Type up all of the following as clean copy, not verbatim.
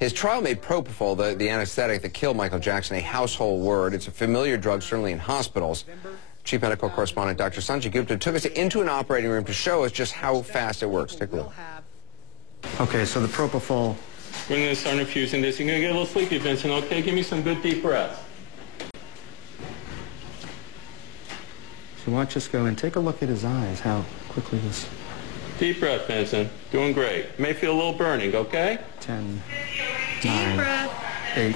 His trial made propofol, the anesthetic that killed Michael Jackson, a household word. It's a familiar drug, certainly in hospitals. Chief Medical Correspondent Dr. Sanjay Gupta took us into an operating room to show us just how fast it works. Take a look. Okay, so the propofol. We're going to start infusing this. You're going to get a little sleepy, Vincent, okay? Give me some good deep breaths. So watch us go and take a look at his eyes, how quickly this... Deep breath, Vincent. Doing great. May feel a little burning, okay? 10, Deep 9, breath. 8,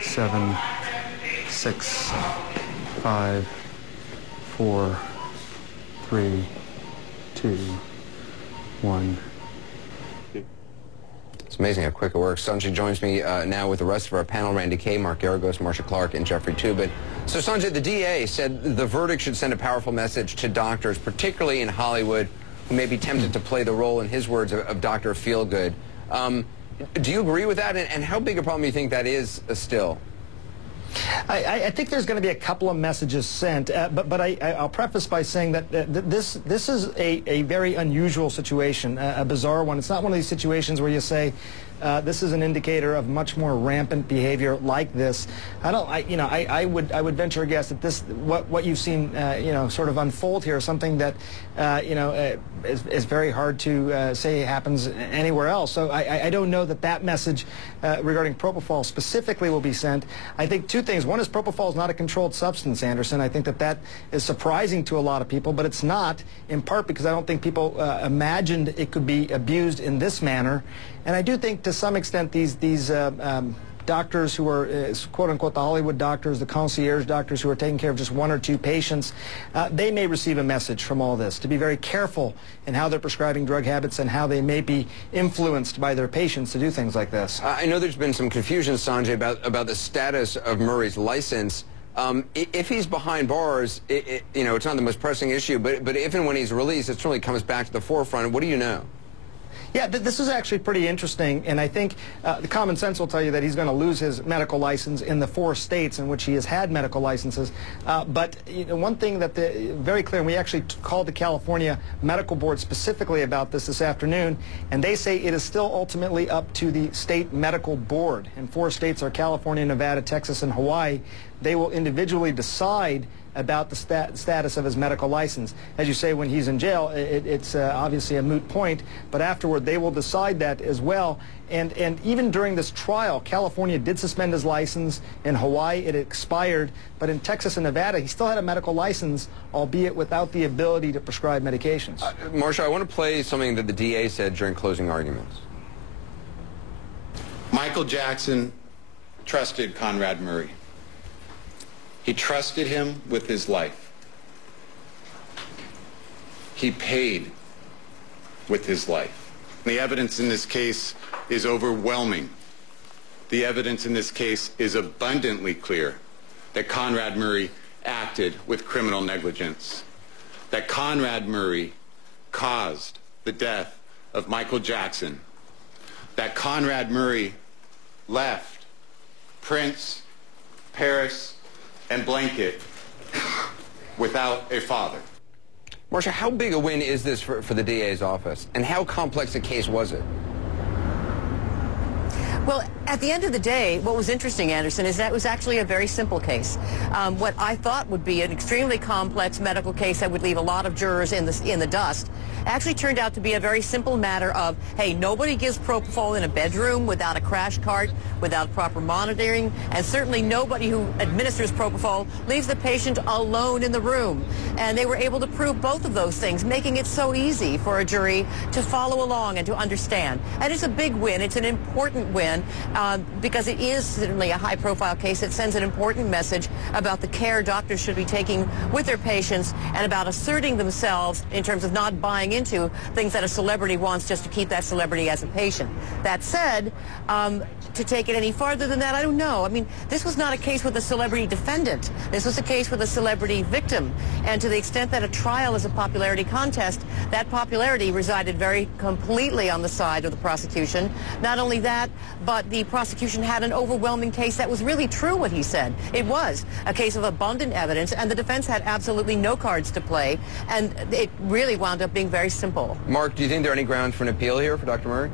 7, 6, 5, 4, 3, 2, 1. It's amazing how quick it works. Sanjay joins me now with the rest of our panel, Randy Kay, Mark Garagos, Marcia Clark, and Jeffrey Toobin. So, Sanjay, the DA said the verdict should send a powerful message to doctors, particularly in Hollywood, who may be tempted to play the role, in his words, of Dr. Feelgood. Do you agree with that? And how big a problem do you think that is still? I think there's going to be a couple of messages sent, but I'll preface by saying that this is a very unusual situation, a bizarre one. It's not one of these situations where you say this is an indicator of much more rampant behavior like this. I would venture a guess that what you've seen sort of unfold here is something that is very hard to say happens anywhere else. So I don't know that message regarding propofol specifically will be sent. I think two things. One is propofol is not a controlled substance, Anderson. I think that is surprising to a lot of people, but it's not, in part because I don't think people imagined it could be abused in this manner. And I do think to some extent these doctors who are, quote-unquote, the Hollywood doctors, the concierge doctors who are taking care of just one or two patients, they may receive a message from all this to be very careful in how they're prescribing drug habits and how they may be influenced by their patients to do things like this. I know there's been some confusion, Sanjay, about the status of Murray's license. If he's behind bars, it's not the most pressing issue, but if and when he's released, it certainly comes back to the forefront. What do you know? Yeah, this is actually pretty interesting, and I think the common sense will tell you that he's going to lose his medical license in the 4 states in which he has had medical licenses. But one thing that very clear, and we actually called the California Medical Board specifically about this afternoon, and they say it is still ultimately up to the state medical board. And 4 states are California, Nevada, Texas, and Hawaii. They will individually decide about the status of his medical license. As you say, when he's in jail, it's obviously a moot point, but afterward they will decide that as well. And even during this trial, California did suspend his license. In Hawaii, it expired. But in Texas and Nevada, he still had a medical license, albeit without the ability to prescribe medications. Marcia, I want to play something that the DA said during closing arguments. Michael Jackson trusted Conrad Murray. He trusted him with his life. He paid with his life. The evidence in this case is overwhelming. The evidence in this case is abundantly clear that Conrad Murray acted with criminal negligence, that Conrad Murray caused the death of Michael Jackson, that Conrad Murray left Prince, Paris, and Blanket without a father. Marcia, how big a win is this for the DA's office, and how complex a case was it? Well, at the end of the day, what was interesting, Anderson, is that it was actually a very simple case. What I thought would be an extremely complex medical case that would leave a lot of jurors in the dust actually turned out to be a very simple matter of, hey, nobody gives propofol in a bedroom without a crash cart, without proper monitoring, and certainly nobody who administers propofol leaves the patient alone in the room. And they were able to prove both of those things, making it so easy for a jury to follow along and to understand. And it's a big win. It's an important win because it is certainly a high-profile case. It sends an important message about the care doctors should be taking with their patients and about asserting themselves in terms of not buying into things that a celebrity wants just to keep that celebrity as a patient. That said, to take it any farther than that, I don't know. I mean, this was not a case with a celebrity defendant. This was a case with a celebrity victim. And to the extent that a trial is a popularity contest, that popularity resided very completely on the side of the prosecution. Not only that, but the prosecution had an overwhelming case that was really true what he said. It was a case of abundant evidence, and the defense had absolutely no cards to play, and it really wound up being very simple. Mark, do you think there are any grounds for an appeal here for Dr. Murray?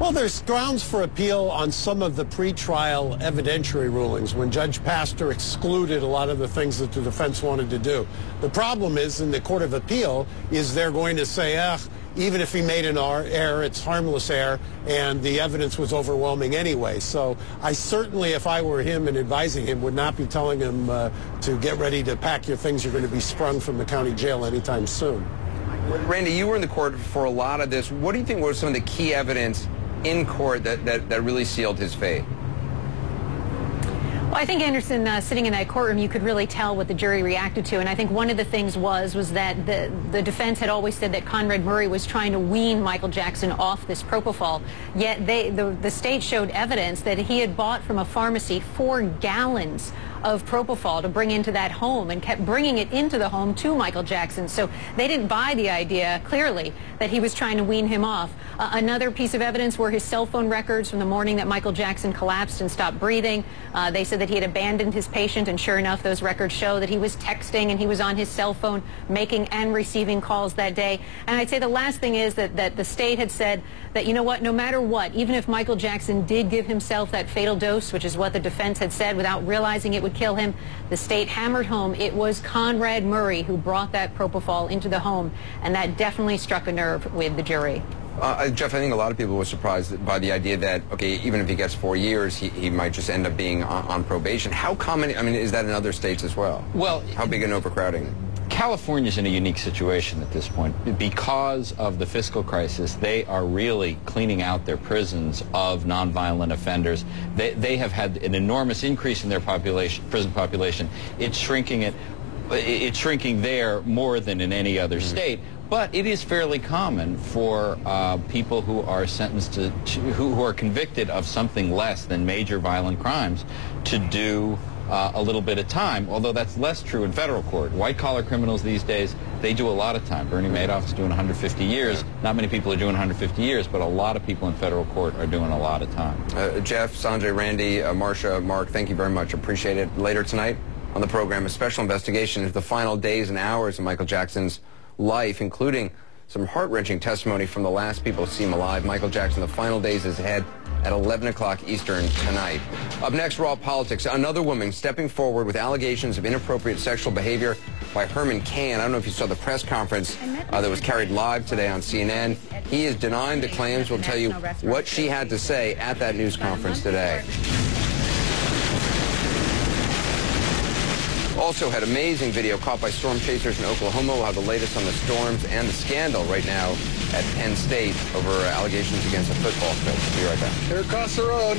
Well, there's grounds for appeal on some of the pretrial evidentiary rulings when Judge Pastor excluded a lot of the things that the defense wanted to do. The problem is, in the Court of Appeal, is they're going to say, even if he made an error, it's harmless error, and the evidence was overwhelming anyway. So I certainly, if I were him and advising him, would not be telling him to get ready to pack your things. You're going to be sprung from the county jail anytime soon. Randy, you were in the court for a lot of this. What do you think were some of the key evidence in court that really sealed his fate? Well, I think, Anderson, sitting in that courtroom, you could really tell what the jury reacted to. And I think one of the things was that the defense had always said that Conrad Murray was trying to wean Michael Jackson off this propofol. Yet the state showed evidence that he had bought from a pharmacy 4 gallons of propofol to bring into that home and kept bringing it into the home to Michael Jackson. So they didn't buy the idea, clearly, that he was trying to wean him off. Another piece of evidence were his cell phone records from the morning that Michael Jackson collapsed and stopped breathing. They said that he had abandoned his patient, and sure enough, those records show that he was texting and he was on his cell phone making and receiving calls that day. And I'd say the last thing is that the state had said that, you know what, no matter what, even if Michael Jackson did give himself that fatal dose, which is what the defense had said, without realizing it would kill him, the state hammered home it was Conrad Murray who brought that propofol into the home, and that definitely struck a nerve with the jury. Jeff, I think a lot of people were surprised by the idea that, okay, even if he gets 4 years, he might just end up being on probation. How common, I mean, is that in other states as well? Well, how big an overcrowding? California's in a unique situation at this point. Because of the fiscal crisis, they are really cleaning out their prisons of nonviolent offenders. They have had an enormous increase in their prison population. It's shrinking there more than in any other state. But it is fairly common for people who are sentenced who are convicted of something less than major violent crimes to do a little bit of time, although that's less true in federal court. White-collar criminals these days, they do a lot of time. Bernie Madoff is doing 150 years. Not many people are doing 150 years, but a lot of people in federal court are doing a lot of time. Jeff, Sanjay, Randy, Marcia, Mark, thank you very much. Appreciate it. Later tonight on the program, a special investigation into the final days and hours of Michael Jackson's life, including some heart-wrenching testimony from the last people to see him alive. Michael Jackson, the final days is ahead at 11 o'clock Eastern tonight. Up next, Raw Politics. Another woman stepping forward with allegations of inappropriate sexual behavior by Herman Cain. I don't know if you saw the press conference that was carried live today on CNN. He is denying the claims. We'll tell you what she had to say at that news conference today. Also had amazing video caught by storm chasers in Oklahoma. We'll have the latest on the storms and the scandal right now at Penn State over allegations against a football coach. We'll be right back. Here across the road.